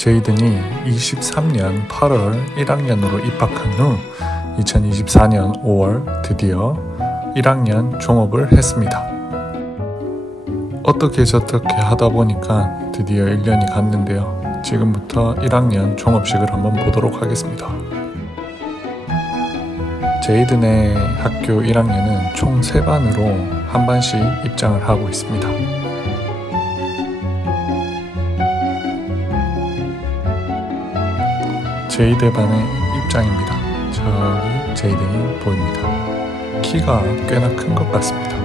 제이든이 23년 8월 1학년으로 입학한 후 2024년 5월 드디어 1학년 졸업을 했습니다. 어떻게 저떻게 하다 보니까 드디어 1년이 갔는데요. 지금부터 1학년 종업식을 한번 보도록 하겠습니다. 제이든의 학교 1학년은 총 3반으로 한 반씩 입장을 하고 있습니다. 제이드 반의 입장입니다. 저기 제이든이 보입니다. 키가 꽤나 큰 것 같습니다.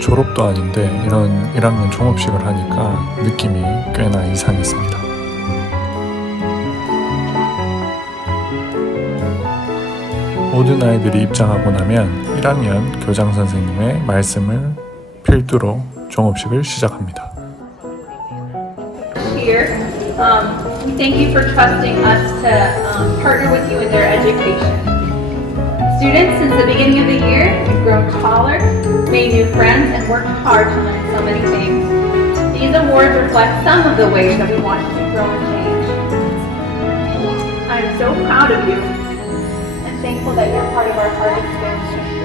졸업도 아닌데 이런 1학년 종업식을 하니까 느낌이 꽤나 이상했습니다. 모든 아이들이 입장하고 나면 1학년 교장 선생님의 말씀을 필두로 종업식을 시작합니다. here. Um, thank you for trusting us to um, partner with you in their education. Students, since the beginning of the year, you've grown taller, made new friends, and worked hard to learn so many things. These awards reflect some of the ways that we want you to grow and change. I am so proud of you and thankful that you're part of our Harvard family.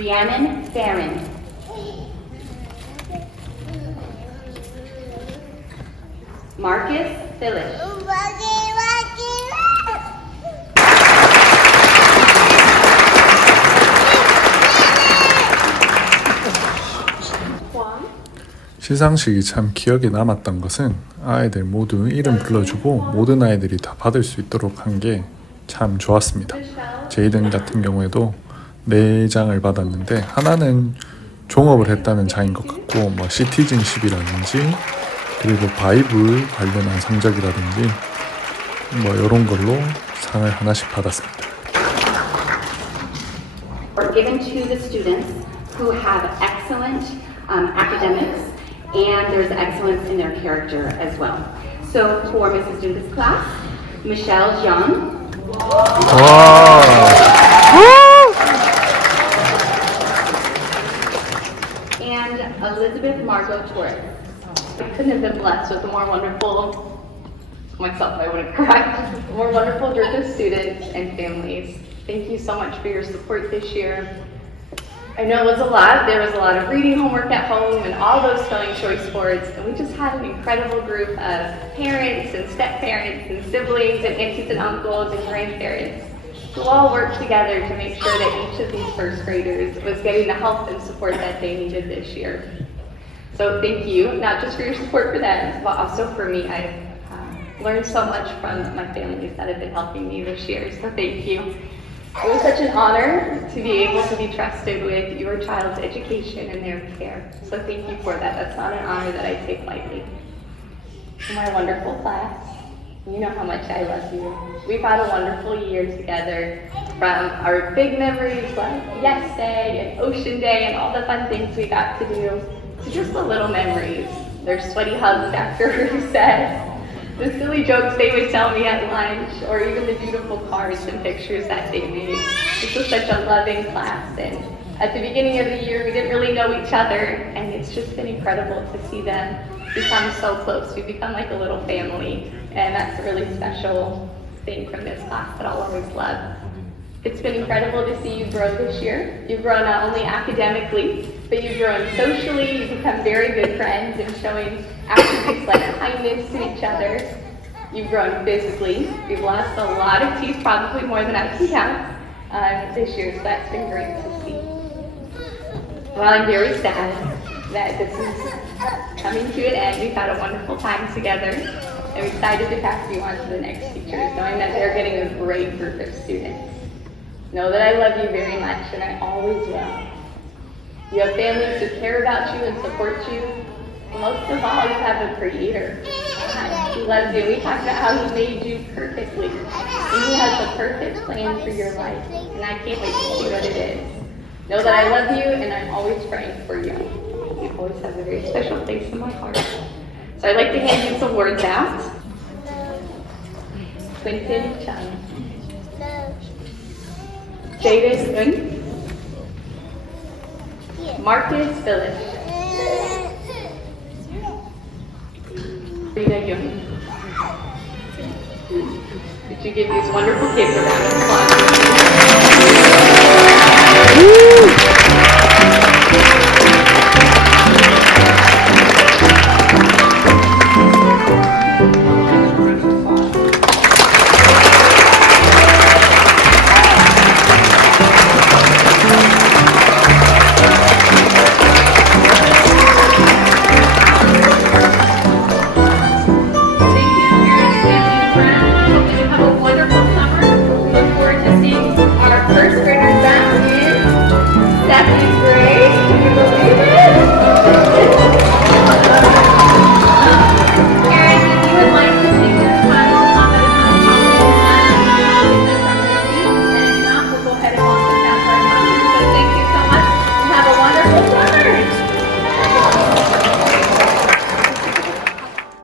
Rhiannon Farron. Marcus Phillips. 시상식이 참 기억에 남았던 것은 아이들 모두 이름 불러주고 모든 아이들이 다 받을 수 있도록 한 게 참 좋았습니다. 제이든 같은 경우에도 네 장을 받았는데 하나는 종업을 했다는 장인 것 같고 뭐 시티즌십이라든지 그리고 바이블 관련한 성적이라든지 뭐 이런 걸로 상을 하나씩 받았습니다. given to the students who have excellent um, academics and there's excellence in their character as well. So for Mrs. Dugas' class, Michelle Young, and Elizabeth Margot Torres. I couldn't have been blessed with a more wonderful, myself, I wouldn't cry, more wonderful group of students and families. Thank you so much for your support this year. I know it was a lot. There was a lot of reading homework at home and all those spelling choice sports, and we just had an incredible group of parents and step-parents and siblings and aunties and uncles and grandparents who all worked together to make sure that each of these first graders was getting the help and support that they needed this year. So thank you, not just for your support for them, but also for me. I've uh, learned so much from my families that have been helping me this year, so thank you. It was such an honor to be able to be trusted with your child's education and their care. So thank you for that. That's not an honor that I take lightly. My wonderful class, you know how much I love you. We've had a wonderful year together from our big memories like Yes Day and Ocean Day and all the fun things we got to do just the little memories. Their sweaty hugs after recess, the silly jokes they would tell me at lunch, or even the beautiful cards and pictures that they made. This was such a loving class, and at the beginning of the year, we didn't really know each other, and it's just been incredible to see them become so close. We've become like a little family, and that's a really special thing from this class that I'll always love. It's been incredible to see you grow this year. You've grown not only academically, but you've grown socially. You've become very good friends and showing attributes like kindness to each other. You've grown physically. You've lost a lot of teeth, probably more than I can count, um, this year. So that's been great to see. Well, I'm very sad that this is coming to an end. We've had a wonderful time together. I'm excited to pass you on to the next teachers, knowing that they're getting a great group of students. Know that I love you very much, and I always will. You have families who care about you and support you. Most of all, you have a creator. He loves you. We talked about how he made you perfectly. And he has a perfect plan for your life. And I can't wait to see what it is. Know that I love you and I'm always praying for you. You always have a very special place in my heart. So I'd like to hand you some words out. Quentin Chung. Jaden Ng. Marcus Phillips. Rita Young. Did you give these wonderful kids a round of applause?